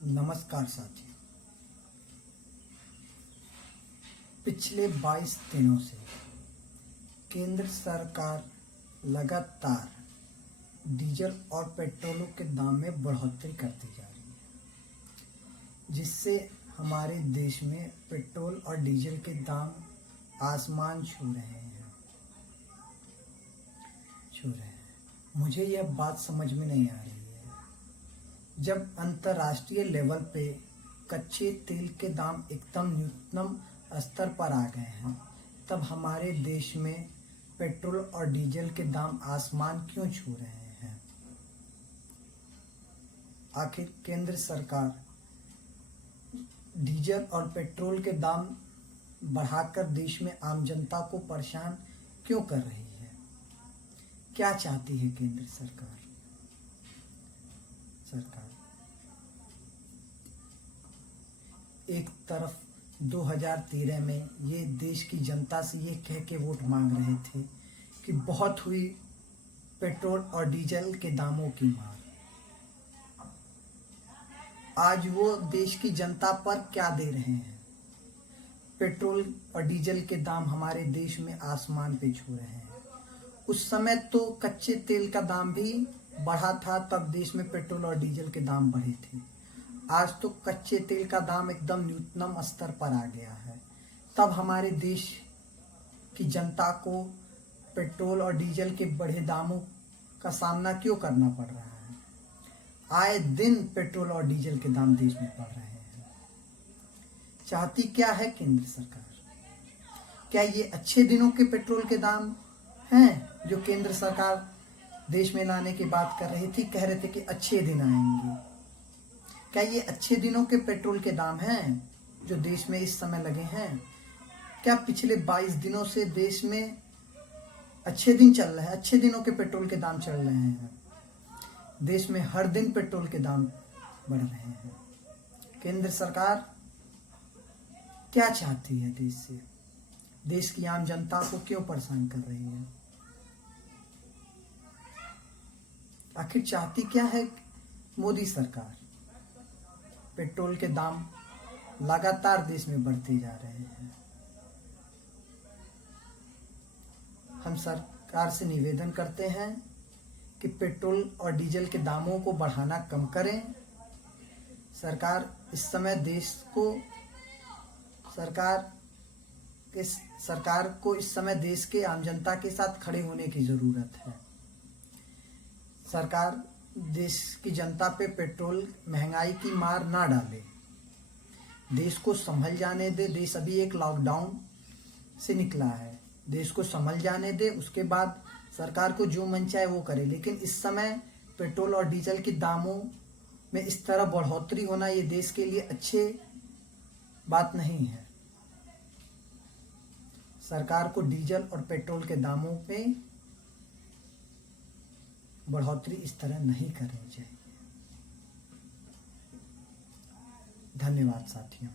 नमस्कार साथियों। पिछले 22 दिनों से केंद्र सरकार लगातार डीजल और पेट्रोलों के दाम में बढ़ोतरी करती जा रही है, जिससे हमारे देश में पेट्रोल और डीजल के दाम आसमान छू रहे हैं। मुझे यह बात समझ में नहीं आ रही है। जब अंतर्राष्ट्रीय लेवल पे कच्चे तेल के दाम एकदम न्यूनतम स्तर पर आ गए हैं, तब हमारे देश में पेट्रोल और डीजल के दाम आसमान क्यों छू रहे हैं? आखिर केंद्र सरकार डीजल और पेट्रोल के दाम बढ़ाकर देश में आम जनता को परेशान क्यों कर रही है? क्या चाहती है केंद्र सरकार? एक तरफ 2013 में ये देश की जनता से ये कह के वोट मांग रहे थे कि बहुत हुई पेट्रोल और डीजल के दामों की मार। आज वो देश की जनता पर क्या दे रहे हैं? पेट्रोल और डीजल के दाम हमारे देश में आसमान पे छू रहे हैं। उस समय तो कच्चे तेल का दाम भी बढ़ा था, तब देश में पेट्रोल और डीजल के दाम बढ़े थे। आज तो कच्चे तेल का दाम एकदम न्यूनतम स्तर पर आ गया है, तब हमारे देश की जनता को पेट्रोल और डीजल के बढ़े दामों का सामना क्यों करना पड़ रहा है? आए दिन पेट्रोल और डीजल के दाम देश में बढ़ रहे हैं। चाहती क्या है केंद्र सरकार? क्या ये अच्छे दिनों के पेट्रोल के दाम हैं जो केंद्र सरकार देश में लाने की बात कर रही थी? कह रहे थे कि अच्छे दिन आएंगे। क्या ये अच्छे दिनों के पेट्रोल के दाम हैं जो देश में इस समय लगे हैं? क्या पिछले 22 दिनों से देश में अच्छे दिन चल रहे हैं? अच्छे दिनों के पेट्रोल के दाम चल रहे हैं। देश में हर दिन पेट्रोल के दाम बढ़ रहे हैं। केंद्र सरकार क्या चाहती है देश से? देश की आम जनता को क्यों परेशान कर रही है? आखिर चाहती क्या है मोदी सरकार? पेट्रोल के दाम लगातार देश में बढ़ते जा रहे हैं। हम सरकार से निवेदन करते हैं कि पेट्रोल और डीजल के दामों को बढ़ाना कम करें। सरकार को इस समय देश के आम जनता के साथ खड़े होने की जरूरत है। सरकार देश की जनता पे पेट्रोल महंगाई की मार ना डाले, देश को संभल जाने दे। देश अभी एक लॉकडाउन से निकला है, देश को संभल जाने दे। उसके बाद सरकार को जो मन चाहे वो करे, लेकिन इस समय पेट्रोल और डीजल के दामों में इस तरह बढ़ोतरी होना ये देश के लिए अच्छे बात नहीं है। सरकार को डीजल और पेट्रोल के दामों में बढ़ोतरी इस तरह नहीं करनी चाहिए। धन्यवाद साथियों।